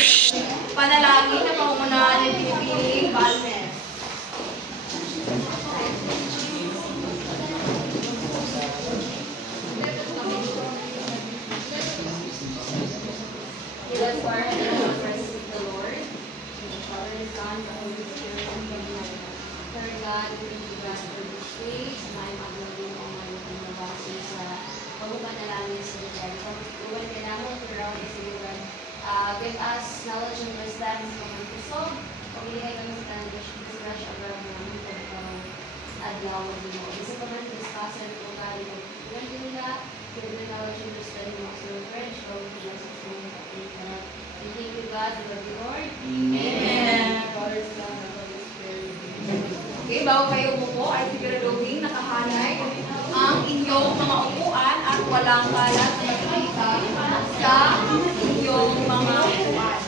Panalangin na pangungunahan ng pinipiling Balmer. Let's start in the presence of the Lord, and the Father, the Son, the Holy Spirit, and the Holy Third God, we thank you God for this day. Samahin mo ang laging ang mga nabasa sa pagpapanalangin sa Lord. Pagkuhan ka namin throughout this day, give us knowledge and wisdom sa mga puso. Pagligay kami sa discretion of our namin pag-adlaw din mo. Isa pa man discussion kung galing ng pagkuhan din nila, give the knowledge and wisdom mo sa Lord. Show to Jesus' name. We thank you, God, we love you, Lord. Amen. Father, Son, and Holy Spirit. Okay, bago kayo umupo, ay siguraduhin nakahanay ang inyong mga upuan at walang kalat na makikita sa inyong mga upuan.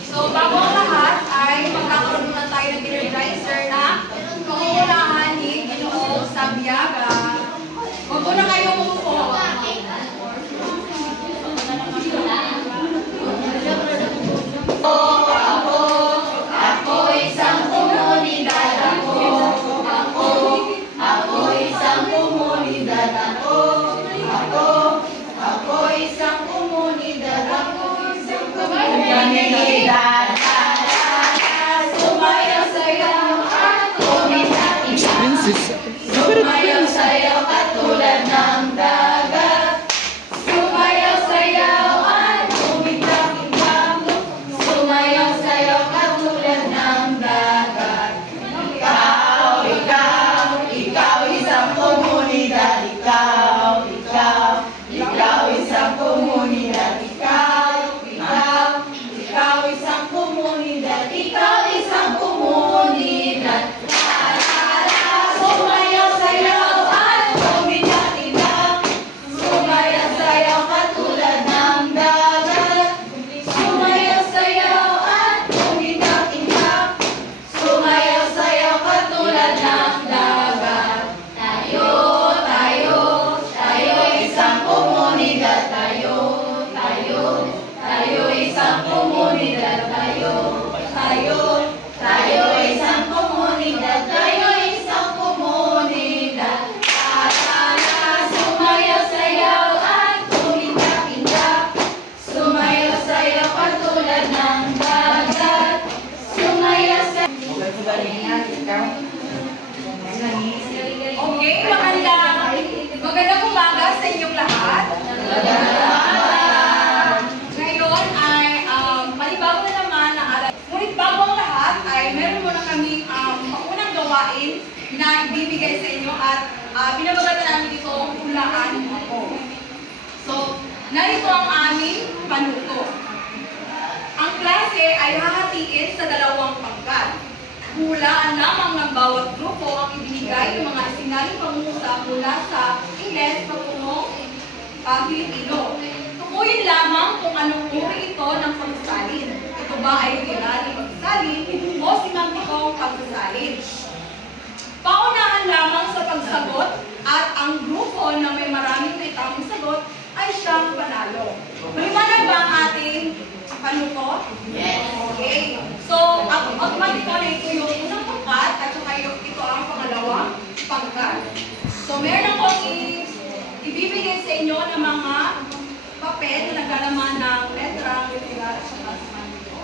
So, bago ang lahat, ay magkakaroon na tayo ng energizer na pangungunahan ni Ginoong Sabiaga. Huwag po na kayo umupo. Ako isang komunidad, ako isang komunidad, sumayaw-sayaw at sumayaw-sayaw katulad ng dagat, sumayaw-sayaw at umitak-itak, sumayaw-sayaw katulad ng dagat. Ikaw isang komunidad, ikaw isang komunidad, ikaw isang komunidad, ikaw isang komunidad. Sumayaw-sayaw at umitak-itak, sumayaw-sayaw katulad ng dagat, sumayaw-sayaw at umitak-itak, sumayaw-sayaw katulad ng dagat. Tayo isang komunidad, tayo isang komunidad, tayo isang komunidad, sumayaw-sayaw at umitak-itak, sumayaw-sayaw katulad ng dagat, sumayaw-sayaw. Okay, magandang umaga sa inyong lahat. Ngayon ay panibago na naman na araw. Ngunit bago ang lahat ay meron muna kami maunang gawain na ibibigay sa inyo at binabagatan namin ito hulaan ako. So, narito ang aming panuto. Ang klase ay hahatiin sa dalawang pangkat. Hulaan lamang ng bawat grupo ang ibinigay ng mga isinaling pangungusap mula sa Ingles patungong Filipino. Tukuyin lamang kung anong uri ito ng pagsasalin. Ito ba ay literary pagsasalin o semantikong pagsasalin? Paunahan lamang sa pagsagot at ang grupo na may maraming tamang sagot ay siyang panalo. Maliwanag ba ang ating panuto? Yes. Okay. So, automatic na ito yung unang pangkat at saka ito ang pangalawang pangkat. So, meron akong ibibigay sa inyo ng mga papel na naglalaman ng letra, literal, at saka semantiko.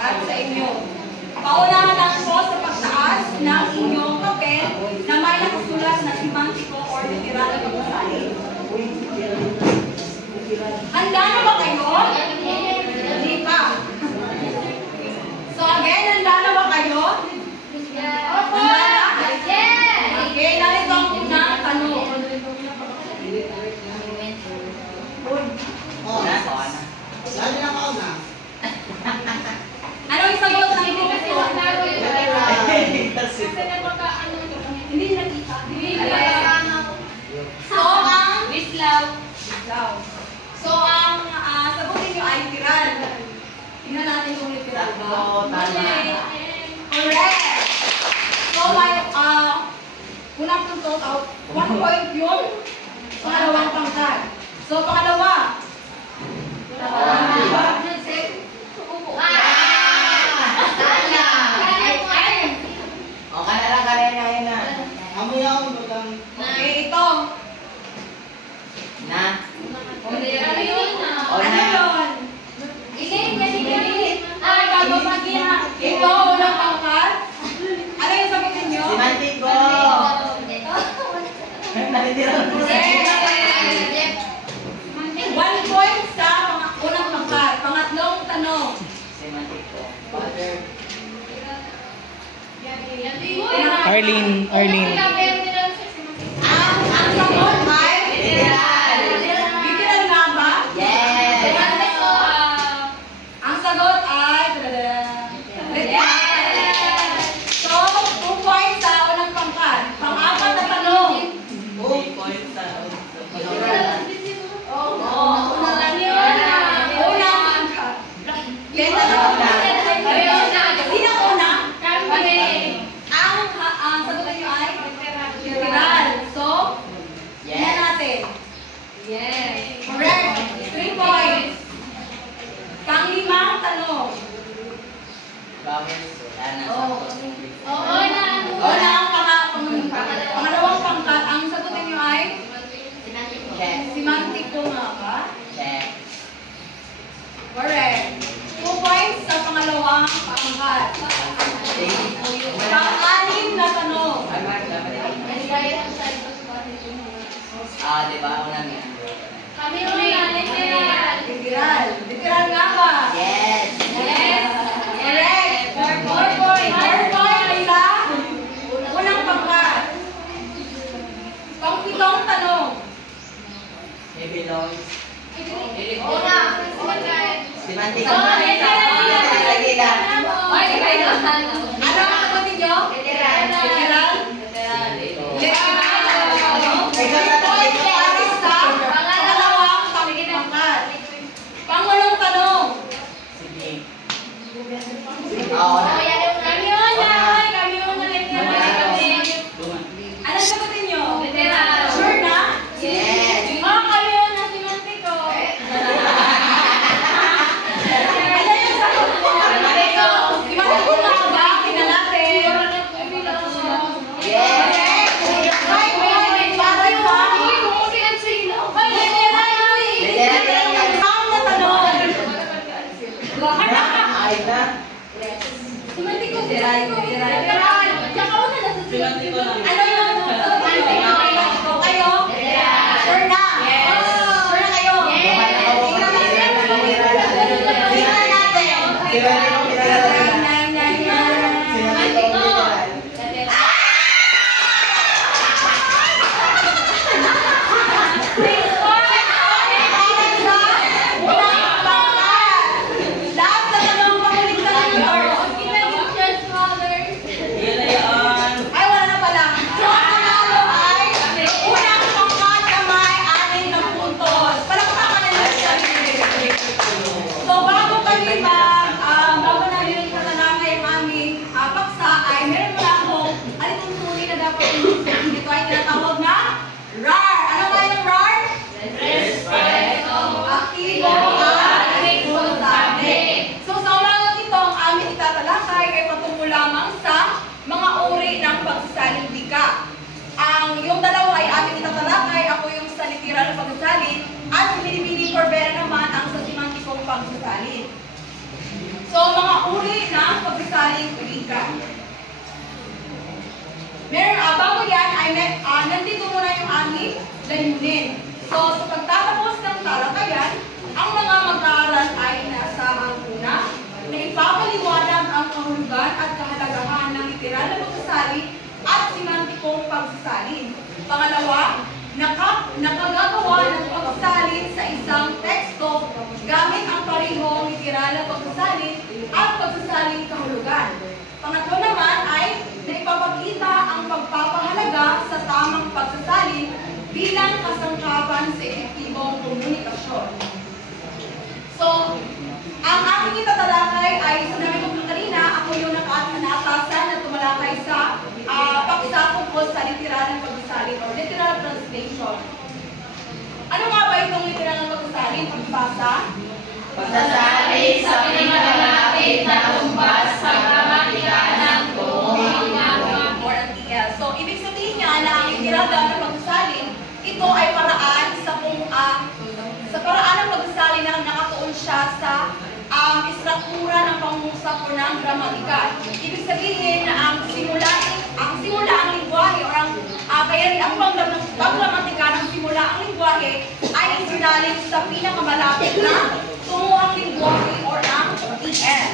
At sa inyo. Paunahan lang po sa pagtaas ng inyong papel na may nakasulat na semantiko or literal na pagsasalin. Handa na ba kayo? Hindi pa. So again, handa na ba kayo? Handa na? Okay, narito ang unang tanong. Lagi na ako na. Anong isagot ng grupo? Hindi nakita. So, ang Bislaw. So, ang sagutin nyo ay literal. Tingnan natin kung literal ba. Correct! So, may unang punto, 1 point yun. Pangalawang pangkat. So, pangalawa, Ano yun? Ay, bago mag-ina. Ito, unang pangkat. Ano yung sagutin nyo? Semantic ko. Nalitira ko. 1 point sa unang pangkat. Pangatlong tanong. Semantic ko. Father. Arlene. Ang sagot ay literal nga ba? Yes. Ang sagot ay literal. So, 2 points sa unang pangkat. Pang-apat na tanong. 3 points sa Unang pangkat. Literal. Sino una? Ang sagutin nyo ay literal. So, yan natin. Correct. 3 points. Pang-limang tanong. Bakit? Pangalawang pangkat, ang sagutin nyo ay Check. semantic ko nga ba? Check. Correct. 2 points sa pangalawang pangkat. Pang-anim na tanong. Diba? Unang yan. Literal. Literal nga ba? Yes. Correct. 4 points. 4 points sa unang pangkat. Pang-pitong tanong. It belongs. Semantic Oh, ko. Lagi lang. Ano ang sagutin nyo? Literal. Literal. Pangalawang pangkat. Pangulong tanong. Sige. Oo. Ano sagutin nyo? Sure na? Yes. Kayo na semantic ko. Ano yung sagot ko? Semantic ko nga ba? Tingnan natin. Yes. Right, right. Para sa Ang na tanong. Ay na. Semantic ko. Literal. Tsaka una na sa semantic ko. Ano yung kayo? Sure na? Sure na kayo? Tingnan natin. Lahat na tanong pakulit na lang. Ay, wala na pala. So, ang nanalo ay unang pangkat na may 6 na puntos. Palakpakan na lang siya. So, bago namin katalangay ang aming paksa, ay meron pala akong alituntunin na dapat inusin. Ito ay tinatawag na RAR. Ano nga yung RAR? Aktibo at responsable. So, sa umagang ito, ang aming itatalakay ay patungkol lamang sa mga uri ng pagsasaling wika. Yung dalawa ay ating itatalakay, ako yung sa literal na pagsasalin, at si Binibini Corbera naman ang sa semantikong pagsasalin. So, mga uri ng pagsasaling wika. Bago yan, nandito muna yung aming layunin. So, sa pagtatapos ng talakayan, ang mga mag-aaral ay inaasahang una na ipapaliwanag ang kahulugan at kahalagahan ng literal na pagsasalin at semantikong pagsasalin. Pangalawa, nakagagawa ng pagsasalin sa isang teksto gamit ang parehong literal na pagsasalin at pagsasalin kahulugan. Pangatlo naman ay naipapakita ang pagpapahalaga sa tamang pagsasalin bilang kasangkapan sa epektibong komunikasyon. So, ang aking itatalakay ay, sinabi ko kanina, ako yung nakaatasan na tumalakay sa paksa tungkol sa literal na pagsasalin o literal translation. Ano nga ba itong literal na pagsasalin? Pagbasa? Pagsasalin sa pinakamalapit na tumbas sa gramatikanang So, ibig sabihin niya na ang literal na pagsasalin, ito ay paraan sa paraan ng pagsasalin ng istruktura ng pangungusap o ng gramatika. Ibig sabihin na ang simula ang lingwahe o ang panggramatika ng simula ang lingwahe ay isinalin sa pinakamalapit na tungo ang lingwahe o ang EL.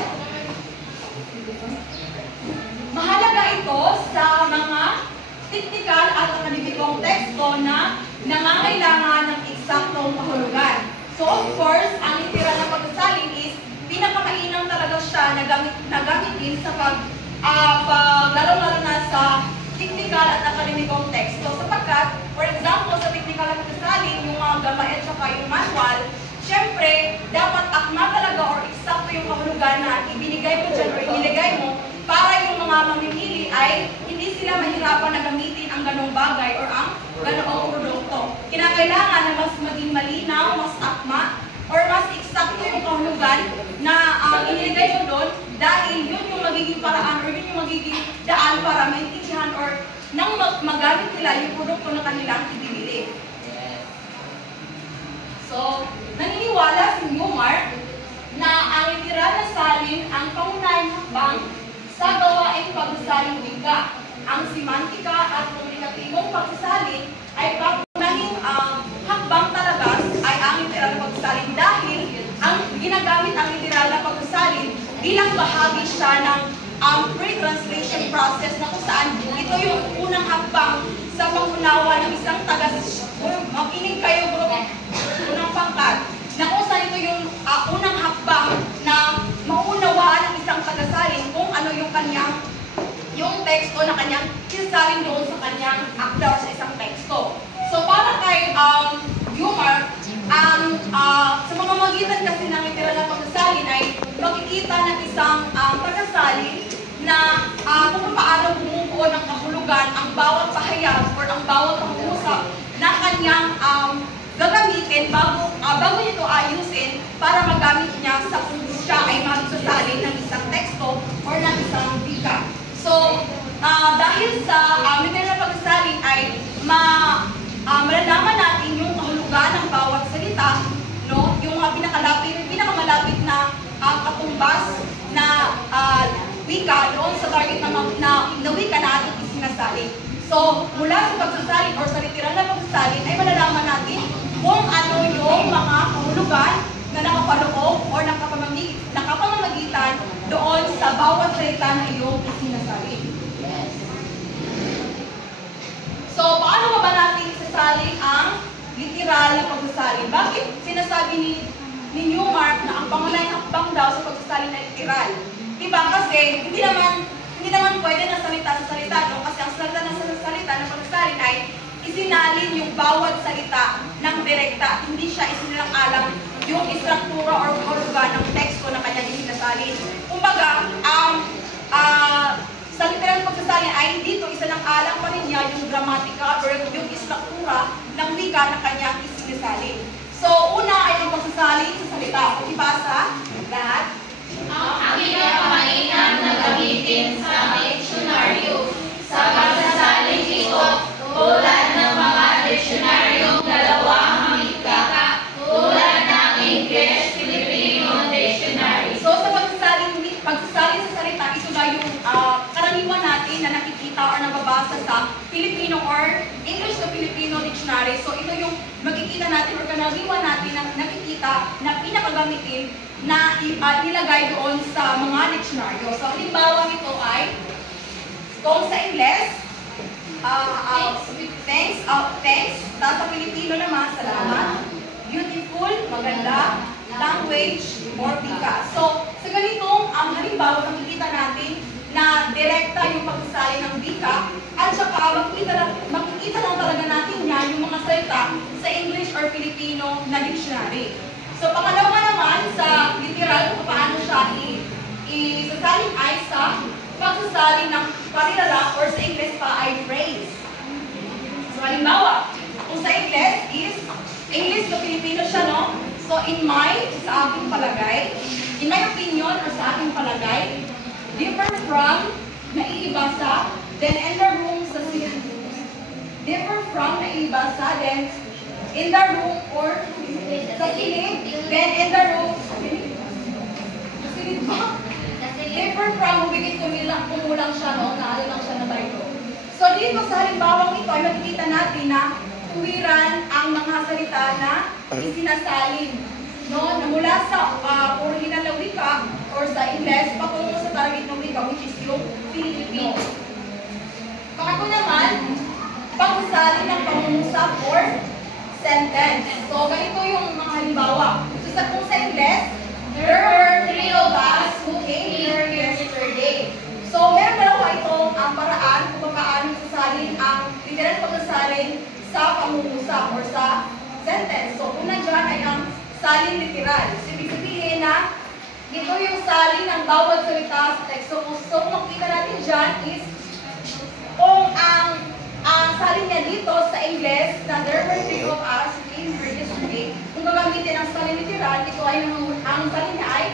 Mahalaga ito sa mga teknikal at akademikong teksto na nangangailangan ng eksaktong kahulugan. So of course, ang literal na pagsasalin is pinakamainam talaga siya na gamitin sa lalo-lalo na sa teknikal at akademikong teksto. Sapagkat, for example, sa teknikal at pagsasalin, yung mga gama at saka yung manual, syempre, dapat akma talaga or eksakto yung kahulugan na ibinigay mo dyan o inilagay mo para yung mga mamimili ay hindi sila mahirapan na gamitin ang ganong bagay or ang ganong produkto. Kinakailangan na mas maging malinaw, mas akma, or mas eksakto yung kahulugan na inilagay mo doon dahil yun yung magiging paraan or yun yung magiging daan para maintindihan or nang magamit nila yung produkto na kanilang ibibili. So, naniniwala si Newmark na ang literal na salin ang pangunahing hakbang sa gawaing pagsasalin wika. Ang semantika at komunikatibong pagsasalin ay pangunahing hakbang talaga ay ang literal na pagsasalin dahil ang ginagamit ang literal na pagsasalin bilang bahagi siya ng pre-translation process na kung saan ito yung unang hakbang sa pangunawa ng isang makinig kayo bro, unang pangkat, na kung saan ito yung unang hakbang na maunawaan ng isang tagasalin kung ano yung kanyang yung teksto na kanyang sinasalin doon sa kanyang akda or sa isang teksto. So para kay Newmark, sa mga magitan kasi ng literal na pagsasalin ay makikita ng isang tagasalin na kung paano bumubuo ng kahulugan ang bawat pahayag or ang bawat pangungusap na kanyang gagamitin bago nito ayusin para magamit niya sa kung siya ay magsasalin ng isang teksto or ng isang wika. So, dahil sa literal na pagsasalin ay malalaman natin yung kahulugan ng bawat salita, no? Yung pinakamalapit na katumbas na wika doon sa target na wika na ating isinasalin. So, mula sa pagsasalin or sa literal na pagsasalin ay malalaman natin kung ano yung mga kahulugan na nakapaloob or nakapamamagitan doon sa bawat salita na iyong isinasalin. So, paano ba natin isasalin ang literal na pagsasalin? Bakit sinasabi ni Newmark na ang pangunahing hakbang daw sa pagsasalin ay literal? Diba? Kasi hindi naman pwede na salita sa salita, no? Kasi ang salita ng pagsasalin ay isinalin yung bawat salita ng direkta. Hindi siya isinalang-alang yung istruktura or kahulugan ng teksto na kanyang isinasalin. Kumbaga, sa literal pagsasalin ay dito isinang-alang pa rin niya yung gramatika or yung istruktura ng wika na kanyang isinasalin. So, una ay ang pagsasalin sa salita. Ibasa lahat. Ang pinakamainam na gamitin sa diksyonaryo sa pagsasalin ito tulad ng mga diksyonaryong dalawang wika tulad ng English, Filipino Dictionary. So sa pagsasalin sa salita, ito na yung karaniwan natin na nakikita or nababasa sa Filipino or English to Filipino Dictionary. So ito yung makikita natin or karaniwan natin na nakikita na pinakagamitin na nilagay doon sa mga diksyonaryo. So halimbawa nito ay kung sa English, thanks. Tapos sa Pilipino naman, salamat. Beautiful, maganda. Language, or wika. So, sa ganitong halimbawa, makikita natin na direkta yung pagsasalin ng wika at saka makikita lang talaga natin yan yung mga salita sa English or Filipino na dictionary. So, pangalawa naman sa literal kung paano siya isasalin ay sa pagsasalin ng parirala or sa English pa ay phrase. So, halimbawa, kung sa English is English to Filipino siya, no? So, sa aking palagay, in my opinion or sa aking palagay, different from, naiibasa, then enter room sa silid. Different from, naiibasa, then in the room or sa silid, then in the room, sa silid ba? dito sa halimbawang ito ay makikita natin na tuwiran ang mga salita na isinasalin. No, na mula sa original na wika or sa Ingles patungo sa target na wika, which is yung Filipino. Pangako naman, pagsasalin ng pangungusap or sentence. So, ganito yung mga halimbawa. So, kung sa Ingles, there were 3 of us who came here yesterday. So, meron dalawa itong paraan kung paano sasalin ang literal pagsasalin sa pangungusap or sa sentence. So, una dyan ay ang salin literal. So, ibig sabihin na ito yung salin ng bawat salita sa text. So, kung makikita natin dyan is kung ang salin niya dito sa Ingles na there were 3 of us in yesterday, kung gagamitin ang salin literal, ito ay ang salin niya ay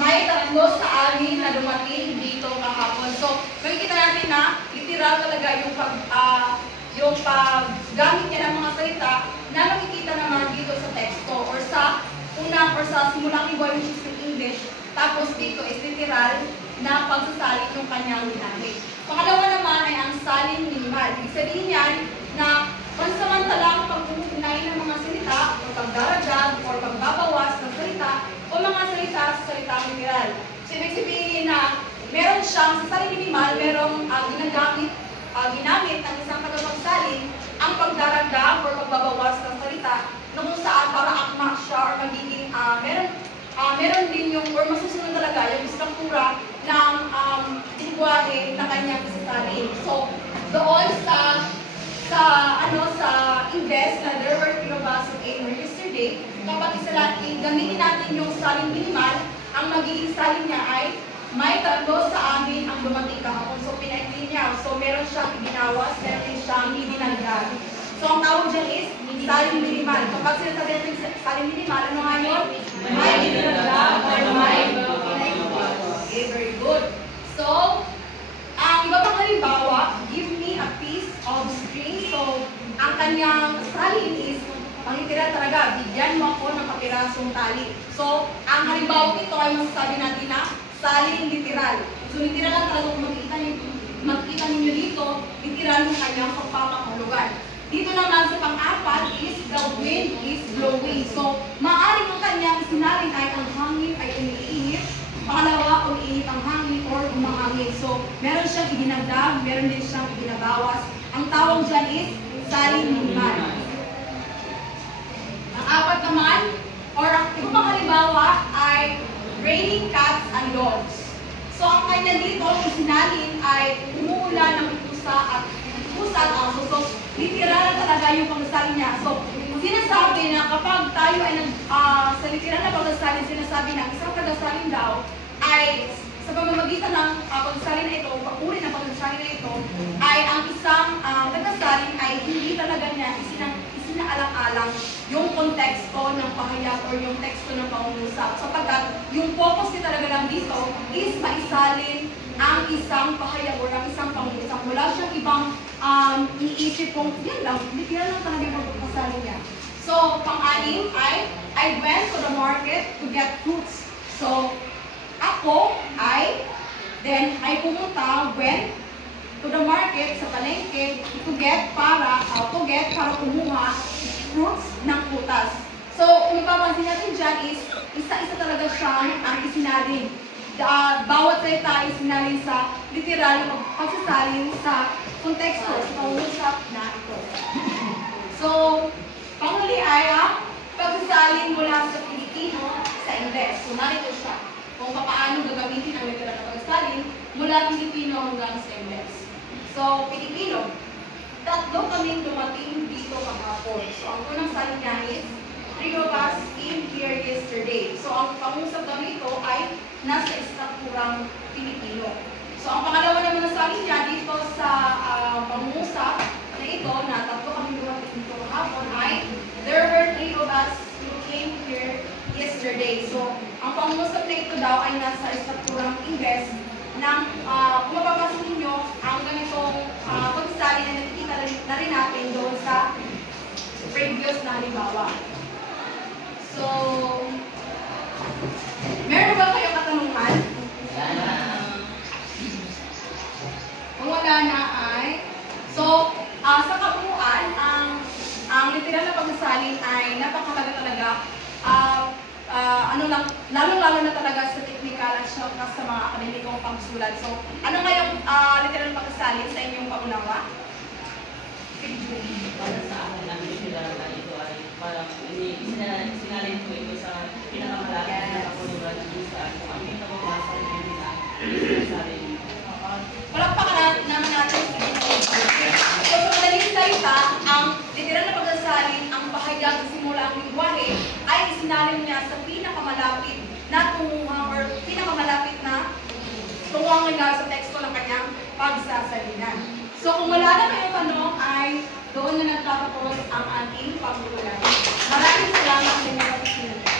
may 3 sa amin na dumating dito kahapon. So, makikita natin na literal talaga yung paggamit niya ng mga salita na makikita naman dito sa teksto or sa unang or sa simulang iboy which is in English. Tapos dito is literal na pagsasalin ng kanyang ginamit. Pangalawa naman ay ang salin minimal. Ibig sabihin yan na pansamantalang pagpupunay ng mga salita o pagdaragdag o pagbabawas ng salita o mga salita sa salitang literal. So, ibig sabihin na meron siyang sa salin minimal, merong ginamit ng isang tagapagsalin ang pagdaragdag o pagbabawas ng salita na kung saan para akma siya or magiging meron din yung or masusunod talaga yung struktura ng lingwahe na kanyang isasalin. So, doon sa Ingles na there were 3 of us who came here yesterday, kapag gamitin natin yung salin minimal, ang magiging salin niya ay may 3 sa amin ang dumating kahapon. So, pinaikli niya. So, meron siyang ibinawas, meron din siyang idinagdag. So, ang tawag dyan is salin minimal. Kapag sinasabi natin salin minimal, ano nga yun? May idinagdag or may pinaikli. Okay, very good. So, ang iba pang halimbawa, give me a piece of string. So, ang kanyang salin is pangitira talaga, bigyan mo ako ng kapirasong tali. So, ang halimbawa ito ay masasabi natin na salin literal. So, literal lang talaga kung makikita ninyo dito, literal yung kanyang pagpapahulugan. Dito naman sa pang-apat is the wind is blowing. So, maaaring ang kanyang sinalin ay ang hangin ay umiinit. Pangalawa, umiinit ang hangin or umahangin. So, meron siyang idinagdag, meron din siyang ibinabawas. Ang tawag dyan is salin minimal. Ang apat naman, or ang ibang halimbawa ay raining cats and dogs. So, ang kanya dito, ang sinalin ay umuulan ng pusa at aso. So, literal na talaga yung pagsasalin niya. So, sinasabi na kapag tayo ay sa literal na pagsasalin, sinasabi na isang pagsasalin daw ay sa pamamagitan ng pagsasalin na ito, pag-uri ng pagsasalin na ito, ay ang isang pagsasalin ay hindi talaga niya isinaalang-alang yung konteksto ng pahayag or yung teksto ng pangungusap. Sapagkat yung focus niya talaga lang dito is maisalin ang isang pahayag or ang isang pangungusap. Wala siyang ibang iniisip kung yan lang, hindi lang talaga yung pagsasalin niya. So, pang-anim ay, I went to the market to get fruits. So, ako ay pumunta, went to the market, sa palengke, to get para kumuha fruits ng putas. So, kung mapapansin natin dyan is, isa-isa talaga siyang ang isinalin. Bawat salita ay isinalin sa literal pagsasalin sa konteksto, sa pangungusap na ito. So, panghuli ay ang pagsasalin mula sa Pilipino sa Ingles. So, narito siya. Kung paano gagamitin ang literal na pagsasalin mula Pilipino hanggang sa Ingles. So, Pilipino, 3 kaming dumating dito kahapon. So, ang unang salin niya is 3 of us came here yesterday. So, ang pangusap kami ito ay nasa strukturang Pilipino. So, ang pangalawa naman na salin niya dito sa pangusap na ito, na 3 kaming dumating dito kahapon ay there were 3 of us who came here yesterday. So, ang pangusap na ito daw ay nasa strukturang Ingles ng, kung mapapansin ninyo, ang ganitong pagsasalin na nakikita na rin natin doon sa previous na halimbawa. So, meron ba kayong katanungan? Kung wala na ay, so, lalong-lalo na talaga sa technical at saka sa mga akademikong pagsulat. So, ano nga yung literal na pagkasalin sa inyong paunawa? Para sa akin, ang literal na ito ay parang sinalin ko ito sa pinakamalaki na kapuluran ng isa. Kung ang pinakabasa rin nila, sinasali nito. Palakpakan naman natin sa So, sa madaling salita, ang literal na pagkasalin, ang bahayag sa simula ang lingwahe, ay isinalin niya sa pinakamalapit na tunguhang or pinakamalapit na tunguhang nga sa teksto ng kanyang pagsasalinan. So, kung wala na kayong tanong, ay doon na nagtatapos ang ating pagkukulan. Maraming salamat sa inyo.